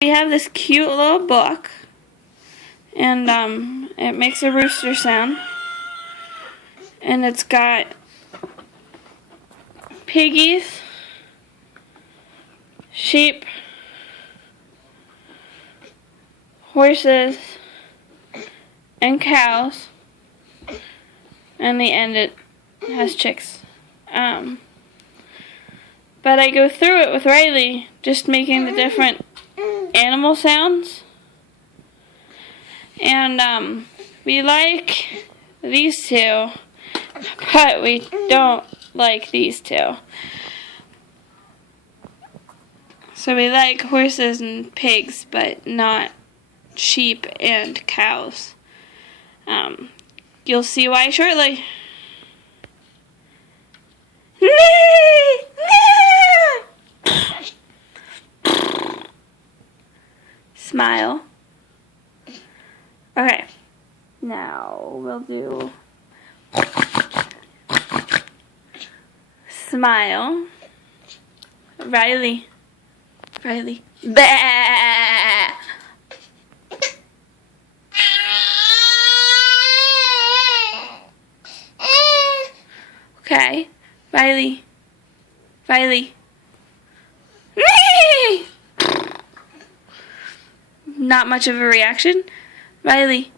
We have this cute little book, and it makes a rooster sound, and it's got piggies, sheep, horses, and cows, and the end it has chicks. But I go through it with Riley, just making the different animal sounds. And we like these two, but we don't like these two. So we like horses and pigs, but not sheep and cows. You'll see why shortly. Smile. Okay, now we'll do smile. Riley. Bah! Okay, Riley. Not much of a reaction. Riley.